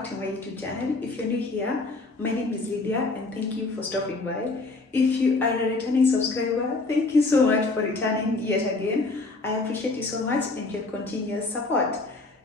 back to my YouTube channel. If you're new here, my name is Lydia and thank you for stopping by. If you are a returning subscriber, thank you so much for returning yet again. I appreciate you so much and your continuous support.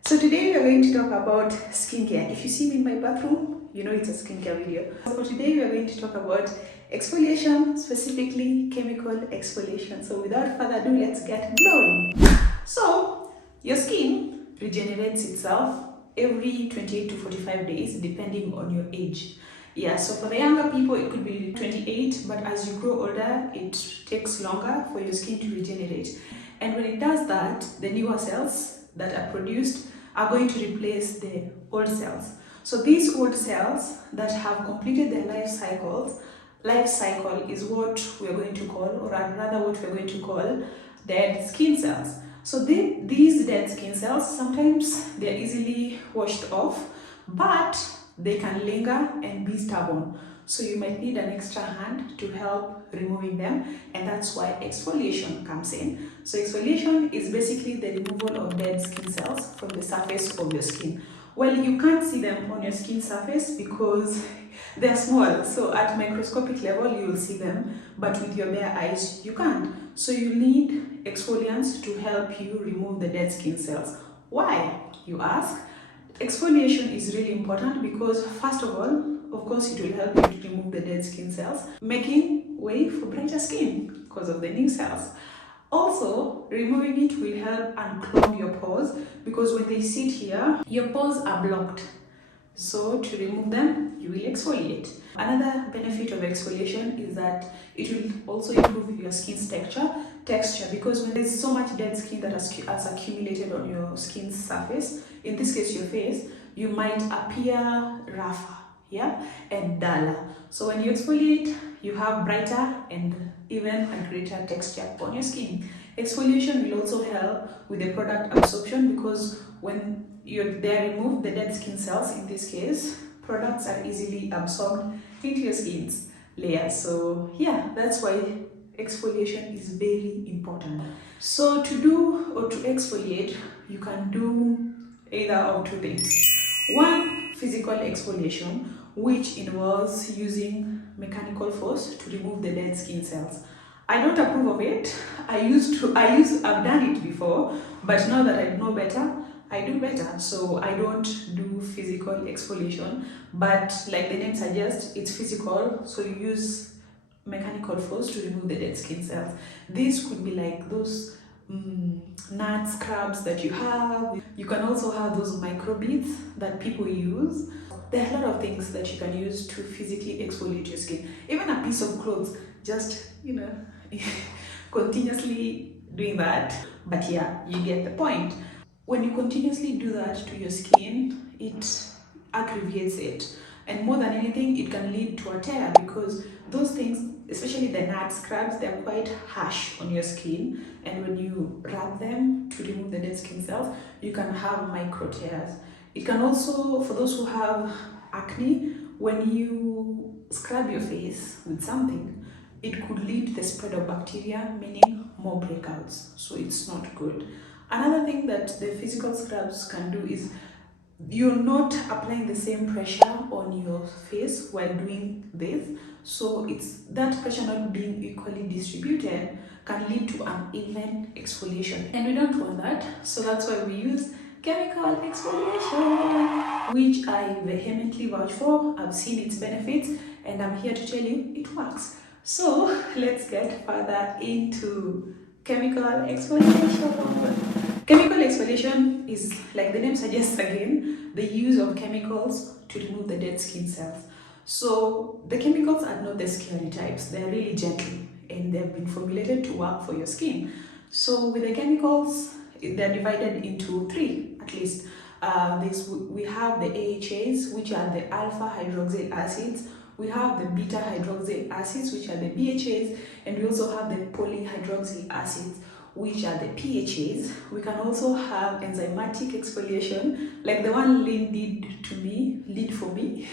So today we are going to talk about skincare. If you see me in my bathroom, you know it's a skincare video. So today we are going to talk about exfoliation, specifically chemical exfoliation. So without further ado, let's get glowing. So your skin regenerates itself every 28 to 45 days depending on your age. Yeah, so for the younger people it could be 28, but as you grow older it takes longer for your skin to regenerate. And when it does that, the newer cells that are produced are going to replace the old cells. So these old cells that have completed their life cycle is what we're going to call, or rather what we're going to call, dead skin cells. So these dead skin cells, sometimes they're easily washed off, but they can linger and be stubborn. So you might need an extra hand to help removing them, and that's why exfoliation comes in. So exfoliation is basically the removal of dead skin cells from the surface of your skin. Well, you can't see them on your skin surface because they're small. So at microscopic level, you will see them, but with your bare eyes, you can't. So you need exfoliants to help you remove the dead skin cells. Why, you ask? Exfoliation is really important because, first of all, of course, it will help you to remove the dead skin cells, making way for brighter skin because of the new cells. Also, removing it will help unclog your pores because when they sit here, your pores are blocked. So to remove them, you will exfoliate. Another benefit of exfoliation is that it will also improve your skin's texture, because when there's so much dead skin that has accumulated on your skin's surface, in this case your face, you might appear rougher, yeah, and duller. So when you exfoliate, you have brighter and even a greater texture on your skin. Exfoliation will also help with the product absorption because when they are removed, the dead skin cells, in this case, products are easily absorbed into your skin's layers. So yeah, that's why exfoliation is very important. So to do or to exfoliate, you can do either of two things. One, physical exfoliation, which involves using mechanical force to remove the dead skin cells. I don't approve of it. I've done it before, but now that I know better, I do better. So I don't do physical exfoliation, but like the name suggests, it's physical. So you use mechanical force to remove the dead skin cells. This could be like those nut scrubs that you have. You can also have those microbeads that people use. There are a lot of things that you can use to physically exfoliate your skin. Even a piece of clothes, just, continuously doing that. But yeah, you get the point. When you continuously do that to your skin, it aggravates it. And more than anything, it can lead to a tear because those things, especially the nut scrubs, they're quite harsh on your skin. And when you rub them to remove the dead skin cells, you can have micro tears. It can also, for those who have acne, when you scrub your face with something, it could lead to the spread of bacteria, meaning more breakouts. So it's not good. Another thing that the physical scrubs can do is you're not applying the same pressure on your face while doing this. So it's that pressure not being equally distributed can lead to uneven exfoliation. And we don't want that. So that's why we use chemical exfoliation, which I vehemently vouch for. I've seen its benefits and I'm here to tell you it works. So let's get further into chemical exfoliation. Chemical exfoliation is, like the name suggests again, the use of chemicals to remove the dead skin cells. So the chemicals are not the scary types, they're really gentle and they've been formulated to work for your skin. So with the chemicals, they're divided into three at least. We have the AHAs, which are the alpha hydroxyl acids. We have the beta hydroxyl acids, which are the BHAs, and we also have the polyhydroxyl acids, which are the PHAs. We can also have enzymatic exfoliation, like the one Lynn did for me,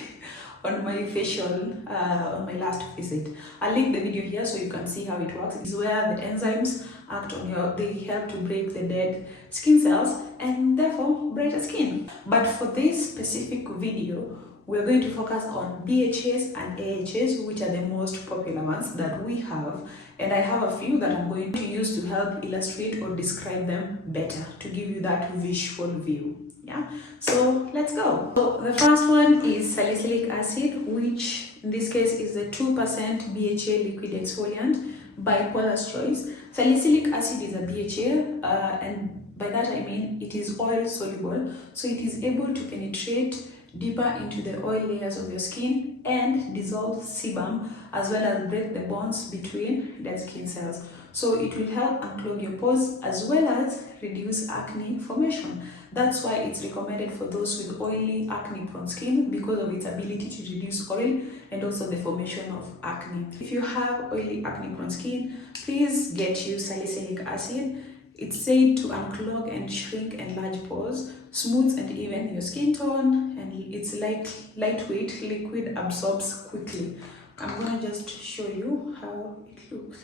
on my facial on my last visit. I'll link the video here so you can see how it works. It's where the enzymes act on they help to break the dead skin cells and therefore brighter skin. But for this specific video, we're going to focus on BHAs and AHAs, which are the most popular ones that we have. And I have a few that I'm going to use to help illustrate or describe them better, to give you that visual view. Yeah, so let's go. So the first one is salicylic acid, which in this case is the 2% BHA liquid exfoliant by Paula's Choice. Salicylic acid is a BHA, and by that I mean it is oil soluble, so it is able to penetrate deeper into the oil layers of your skin and dissolve sebum, as well as break the bonds between dead skin cells. So it will help unclog your pores as well as reduce acne formation. That's why it's recommended for those with oily, acne-prone skin, because of its ability to reduce oil and also the formation of acne. If you have oily, acne-prone skin, please get you salicylic acid. It's said to unclog and shrink enlarged pores, smooth and even your skin tone, and it's lightweight, liquid, absorbs quickly. I'm gonna just show you how it looks.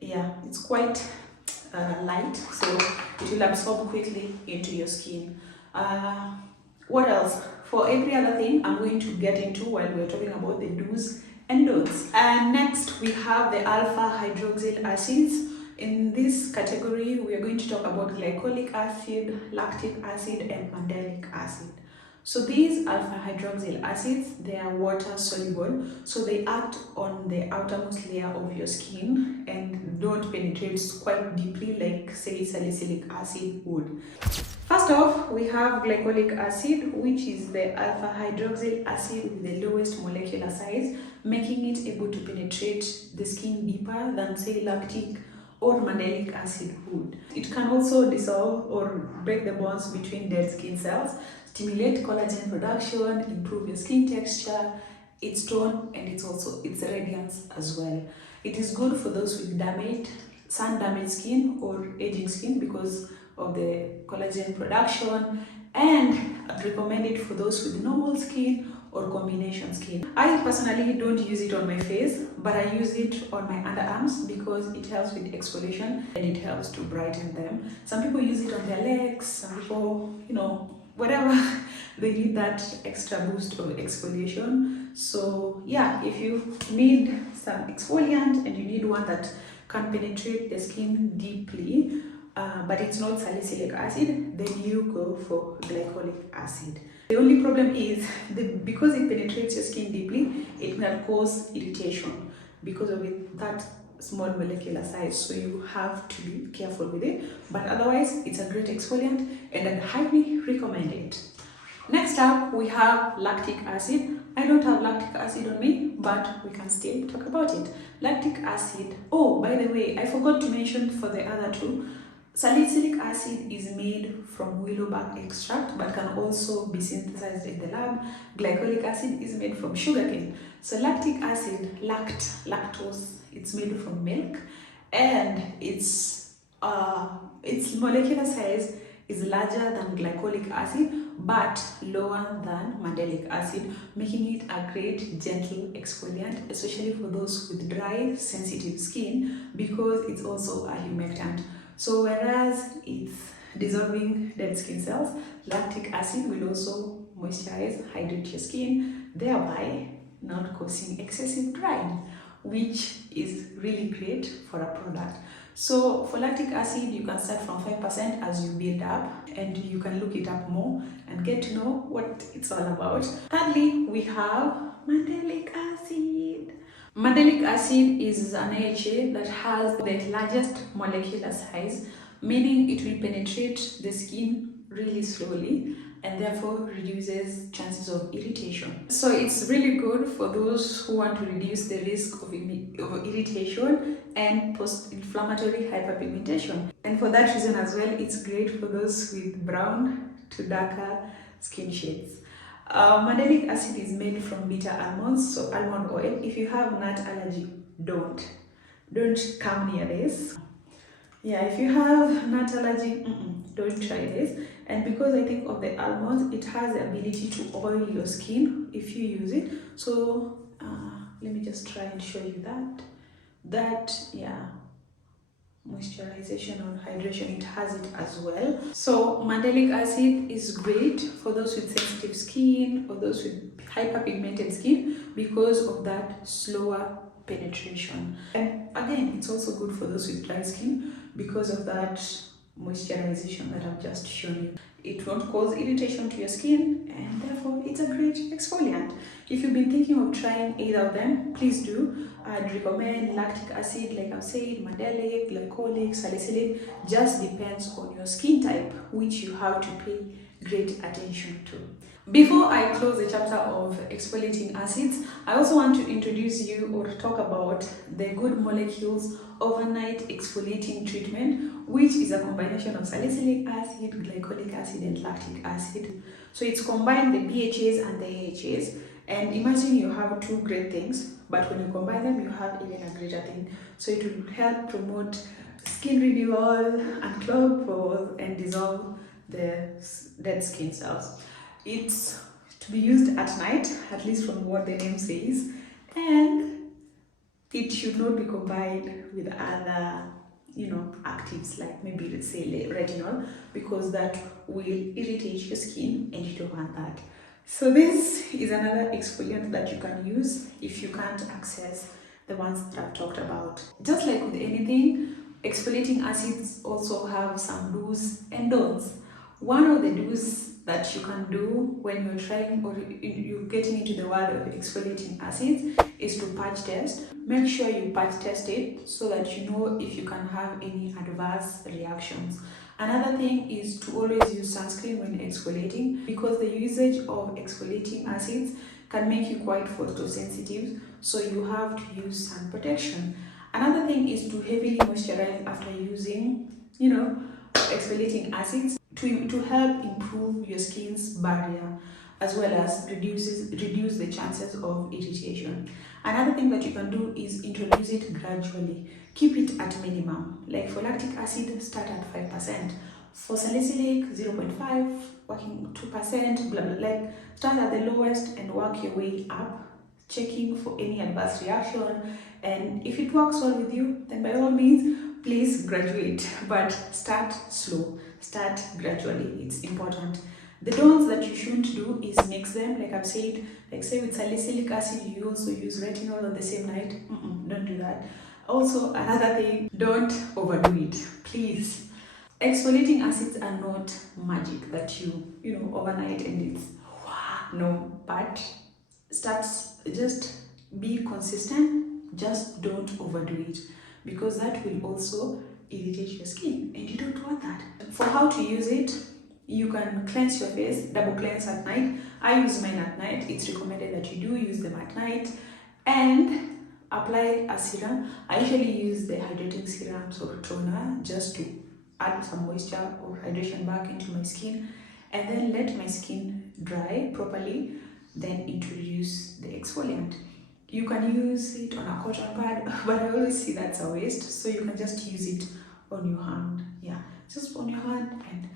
Yeah, it's quite light, so it will absorb quickly into your skin. What else? For every other thing I'm going to get into while we're talking about the do's and don'ts. And next we have the alpha hydroxyl acids. In this category, we are going to talk about glycolic acid, lactic acid, and mandelic acid. So these alpha hydroxyl acids, they are water soluble, so they act on the outermost layer of your skin and don't penetrate quite deeply like, say, salicylic acid would. First off, we have glycolic acid, which is the alpha hydroxyl acid with the lowest molecular size, making it able to penetrate the skin deeper than, say, lactic or mandelic acid would. It can also dissolve or break the bonds between dead skin cells, stimulate collagen production, improve your skin texture, its tone, and its radiance as well. It is good for those with sun-damaged skin or aging skin because of the collagen production, and I'd recommend it for those with normal skin or combination skin. I personally don't use it on my face, but I use it on my underarms because it helps with exfoliation and it helps to brighten them. Some people use it on their legs, some people, whatever, they need that extra boost of exfoliation. So yeah, if you need some exfoliant and you need one that can penetrate the skin deeply, but it's not salicylic acid, then you go for glycolic acid. The only problem is because it penetrates your skin deeply, it can cause irritation because of that small molecular size, so you have to be careful with it. But otherwise, it's a great exfoliant and I highly recommend it. Next up, we have lactic acid. I don't have lactic acid on me, but we can still talk about it. Lactic acid. Oh, by the way, I forgot to mention for the other two, salicylic acid is made from willow bark extract but can also be synthesized in the lab. Glycolic acid is made from sugarcane. So lactic acid, lactose, it's made from milk, and its molecular size is larger than glycolic acid but lower than mandelic acid, making it a great gentle exfoliant, especially for those with dry, sensitive skin, because it's also a humectant. So whereas it's dissolving dead skin cells, lactic acid will also moisturize, hydrate your skin, thereby not causing excessive drying, which is really great for a product. So for lactic acid, you can start from 5% as you build up, and you can look it up more and get to know what it's all about. Thirdly, we have mandelic acid. Mandelic acid is an AHA that has the largest molecular size, meaning it will penetrate the skin really slowly and therefore reduces chances of irritation. So it's really good for those who want to reduce the risk of irritation and post-inflammatory hyperpigmentation. And for that reason as well, it's great for those with brown to darker skin shades. Mandelic acid is made from bitter almonds, so almond oil. If you have nut allergy, don't come near this. Yeah, if you have nut allergy, don't try this. And because I think of the almonds, it has the ability to oil your skin if you use it. So let me just try and show you that yeah, moisturization or hydration, it has it as well. So mandelic acid is great for those with sensitive skin or those with hyperpigmented skin because of that slower penetration. And again, it's also good for those with dry skin because of that moisturization that I've just shown you. It won't cause irritation to your skin, and therefore it's a great exfoliant. If you've been thinking of trying either of them, please do. I'd recommend lactic acid, like I've said, Mandelic, Glycolic, Salicylic. Just depends on your skin type, which you have to pay great attention to. Before I close the chapter of exfoliating acids, I also want to introduce you or talk about the Good Molecules Overnight Exfoliating Treatment, which is a combination of salicylic acid, glycolic acid, and lactic acid. So it's combined the BHAs and the AHAs. And imagine you have two great things, but when you combine them, you have even a greater thing. So it will help promote skin renewal, unclog pores, and dissolve the dead skin cells. It's to be used at night, at least from what the name says, and it should not be combined with other actives like maybe let's say retinol, because that will irritate your skin and you don't want that. So this is another exfoliant that you can use if you can't access the ones that I've talked about. Just like with anything, exfoliating acids also have some do's and don'ts. One of the do's that you can do when you're trying or you're getting into the world of exfoliating acids is to patch test. Make sure you patch test it so that you know if you can have any adverse reactions. Another thing is to always use sunscreen when exfoliating, because the usage of exfoliating acids can make you quite photosensitive, so you have to use sun protection. Another thing is to heavily moisturize after using, exfoliating acids to help improve your skin's barrier, as well as reduce the chances of irritation. Another thing that you can do is introduce it gradually. Keep it at minimum. Like for lactic acid, start at 5%. For salicylic, 0.5, working 2%, blah, blah, like start at the lowest and work your way up, checking for any adverse reaction. And if it works well with you, then by all means, please graduate, but start slow, start gradually. It's important. The don'ts that you shouldn't do is mix them, like I've said. Like say with salicylic acid, you also use retinol on the same night. Don't do that. Also, another thing, don't overdo it, please. Exfoliating acids are not magic that you overnight and it's no, but just be consistent, just don't overdo it, because that will also irritate your skin and you don't want that. For how to use it, you can cleanse your face, double cleanse at night. I use mine at night. It's recommended that you do use them at night, and apply a serum. I usually use the hydrating serum or toner just to add some moisture or hydration back into my skin, and then let my skin dry properly, then introduce the exfoliant. You can use it on a cotton pad, but I always see that's a waste, so you can just use it on your hand. Yeah, just on your hand and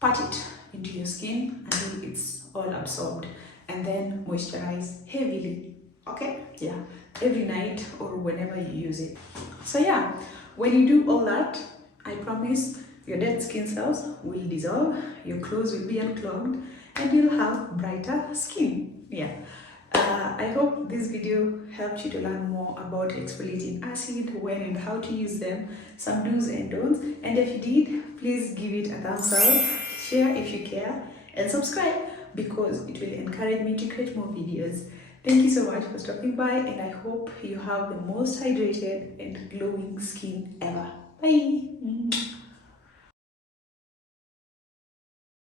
pat it into your skin until it's all absorbed, and then moisturize heavily. Okay, yeah, every night or whenever you use it. So yeah, when you do all that, I promise your dead skin cells will dissolve, your clothes will be unclogged, and you'll have brighter skin. Yeah. I hope this video helped you to learn more about exfoliating acid, when and how to use them, some do's and don'ts. And if you did, please give it a thumbs up, share if you care, and subscribe, because it will encourage me to create more videos. Thank you so much for stopping by, and I hope you have the most hydrated and glowing skin ever. Bye!